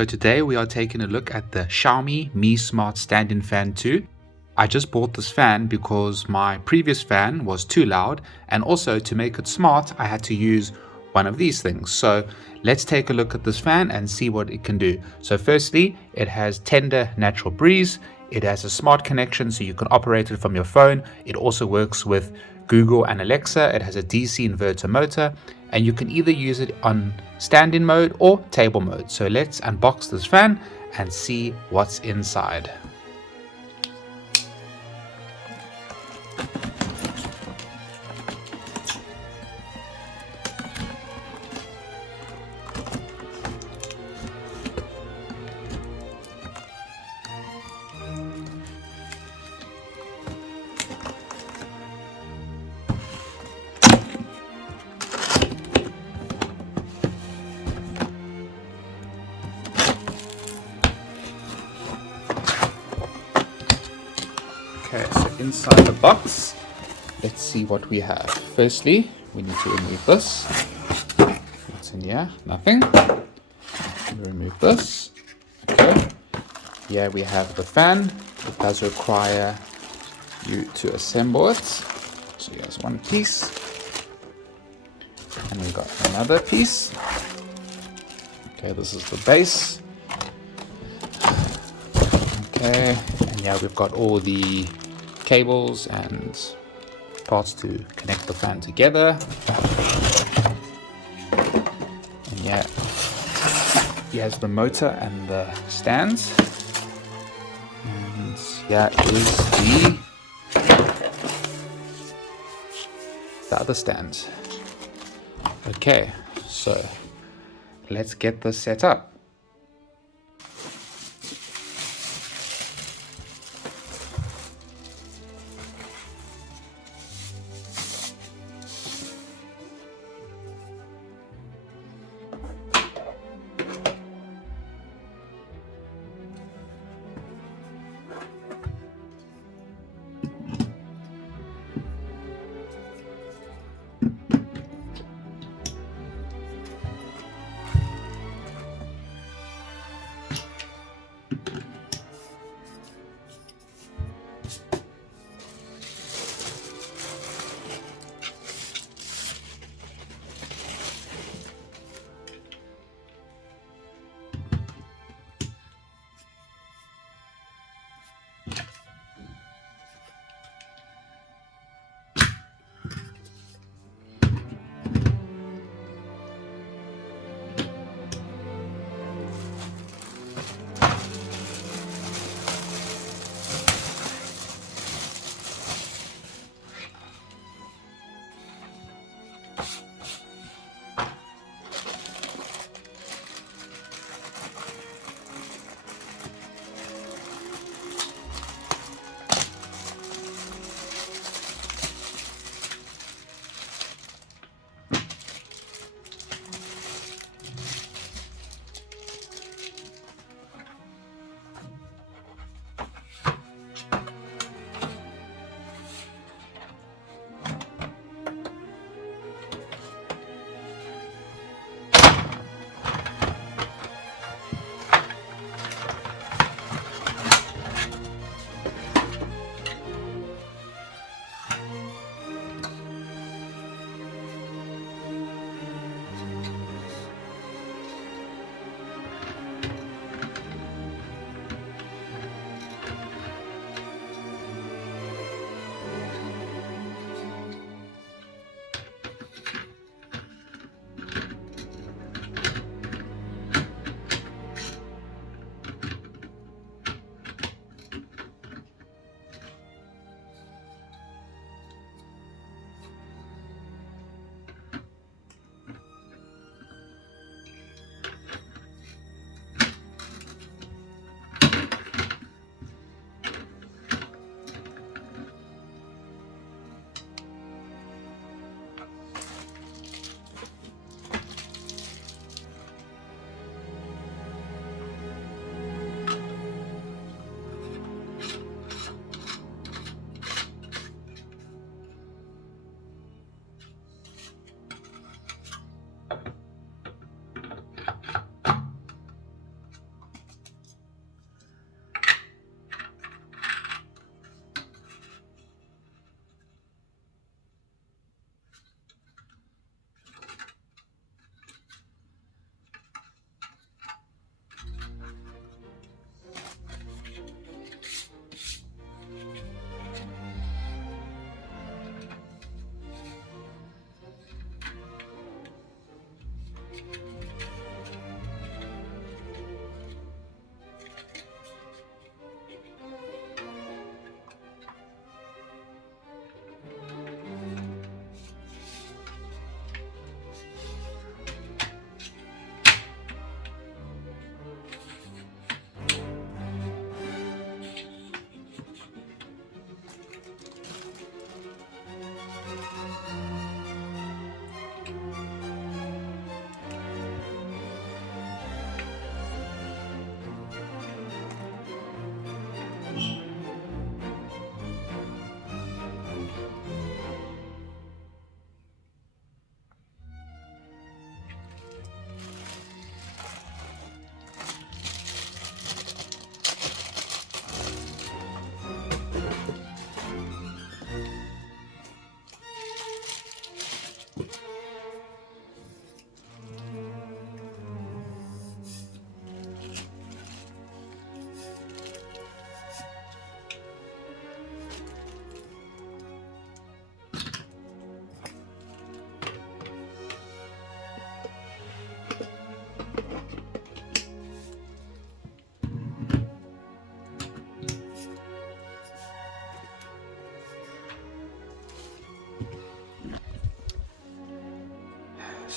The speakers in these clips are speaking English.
So today we are taking a look at the Xiaomi Mi Smart Stand-in Fan 2. I just bought this fan because my previous fan was too loud, and also to make it smart I had to use one of these things. So let's take a look at this fan and see what it can do. So firstly, it has tender natural breeze. It has a smart connection so you can operate it from your phone. It also works with Google and Alexa. It has a DC inverter motor, and you can either use it on stand-in mode or table mode. So let's unbox this fan and see what's inside. Okay, so inside the box, let's see what we have. Firstly, we need to remove this. What's in here? Nothing. Remove this. Okay. Here we have the fan. It does require you to assemble it. So here's one piece. And we got another piece. Okay, this is the base. Okay, and yeah, we've got all the cables and parts to connect the fan together. And yeah, here's the motor and the stands. And yeah, is the other stand. Okay, so let's get this set up.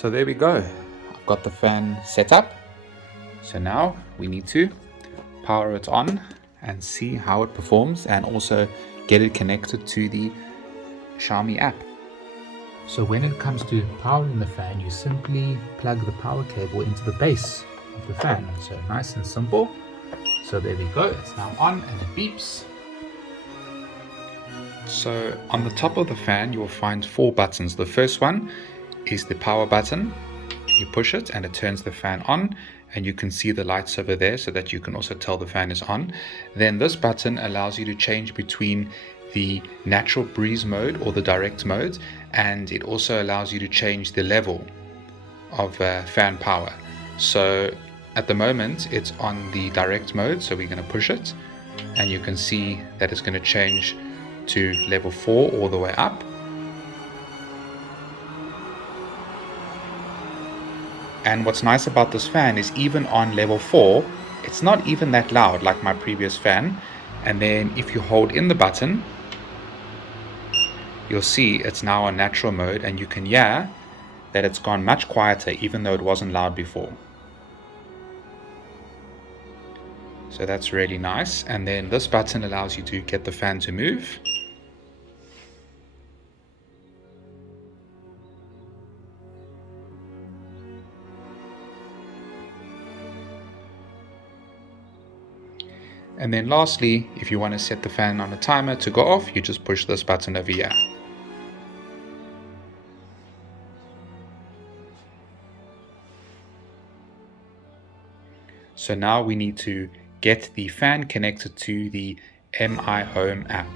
So there we go. I've got the fan set up. So now we need to power it on and see how it performs, and also get it connected to the Xiaomi app. So when it comes to powering the fan, you simply plug the power cable into the base of the fan. So nice and simple. So there we go, it's now on and it beeps. So on the top of the fan, you'll find 4 buttons. The first one is the power button. You push it and it turns the fan on, and you can see the lights over there so that you can also tell the fan is on. Then this button allows you to change between the natural breeze mode or the direct mode, and it also allows you to change the level of fan power. So at the moment it's on the direct mode, so we're going to push it and you can see that it's going to change to level 4 all the way up. And what's nice about this fan is even on level 4, it's not even that loud like my previous fan. And then if you hold in the button, you'll see it's now on natural mode, and you can hear that it's gone much quieter even though it wasn't loud before. So that's really nice. And then this button allows you to get the fan to move. And then lastly, if you want to set the fan on a timer to go off, you just push this button over here. So now we need to get the fan connected to the Mi Home app.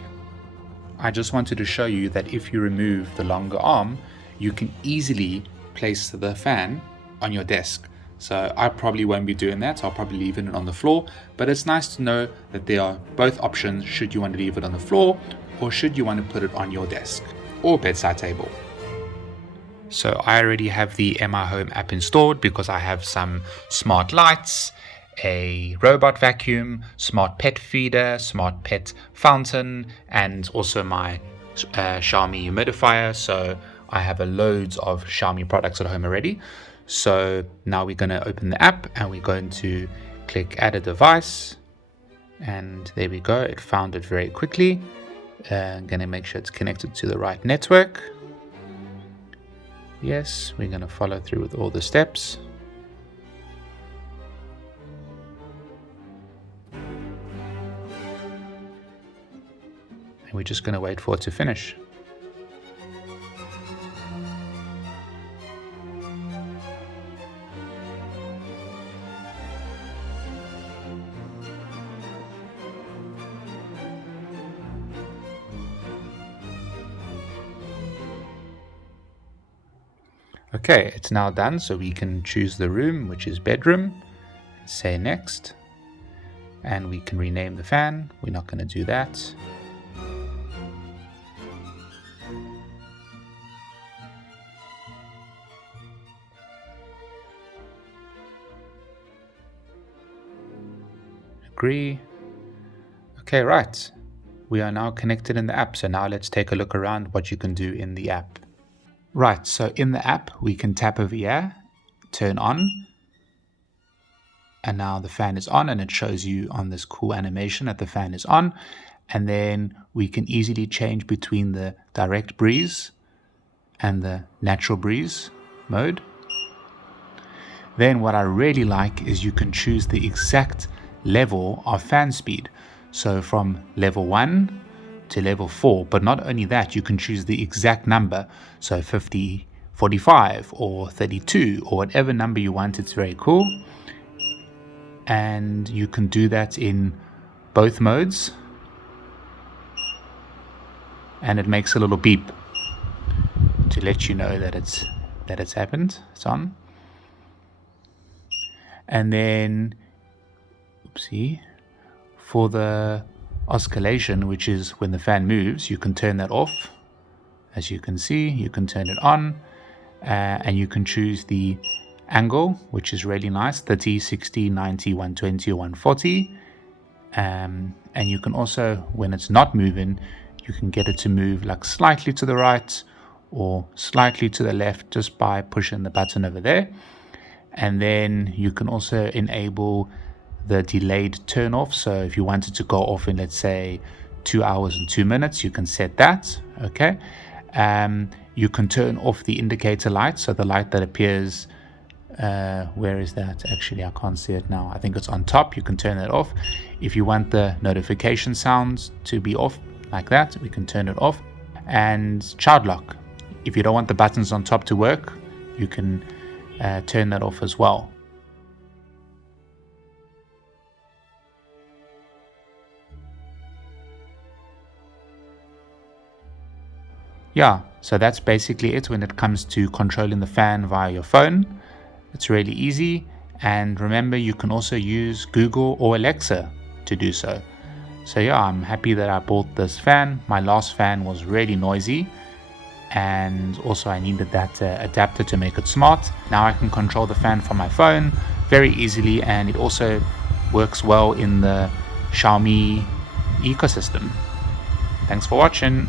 I just wanted to show you that if you remove the longer arm, you can easily place the fan on your desk. So I probably won't be doing that, so I'll probably leave it on the floor, but it's nice to know that there are both options should you want to leave it on the floor or should you want to put it on your desk or bedside table. So I already have the Mi Home app installed because I have some smart lights, a robot vacuum, smart pet feeder, smart pet fountain, and also my Xiaomi humidifier. So I have loads of Xiaomi products at home already. So now we're going to open the app and we're going to click add a device, and there we go, it found it very quickly. I'm going to make sure it's connected to the right network. Yes, we're going to follow through with all the steps. And we're just going to wait for it to finish. Okay, it's now done, so we can choose the room, which is bedroom, say next, and we can rename the fan. We're not going to do that. Agree. Okay, right. We are now connected in the app, so now let's take a look around what you can do in the app. Right, so in the app, we can tap over here, turn on, and now the fan is on, and it shows you on this cool animation that the fan is on. And then we can easily change between the direct breeze and the natural breeze mode. Then what I really like is you can choose the exact level of fan speed. So from level 1 to level 4, but not only that, you can choose the exact number, so 50, 45 or 32 or whatever number you want. It's very cool, and you can do that in both modes, and it makes a little beep to let you know that it's happened, it's on. And then oopsie, for the oscillation, which is when the fan moves, you can turn that off. As you can see, you can turn it on, and you can choose the angle, which is really nice, 30, 60, 90, 120 or 140. And you can also, when it's not moving, you can get it to move like slightly to the right or slightly to the left just by pushing the button over there. And then you can also enable the delayed turn off. So if you wanted to go off in, let's say, 2 hours and 2 minutes, you can set that. Okay. You can turn off the indicator light. So the light that appears, where is that? Actually, I can't see it now. I think it's on top. You can turn it off. If you want the notification sounds to be off like that, we can turn it off. And child lock. If you don't want the buttons on top to work, you can turn that off as well. Yeah, so that's basically it when it comes to controlling the fan via your phone. It's really easy, and remember, you can also use Google or Alexa to do so. So yeah, I'm happy that I bought this fan. My last fan was really noisy, and also I needed that adapter to make it smart. Now I can control the fan from my phone very easily, and it also works well in the Xiaomi ecosystem. Thanks for watching.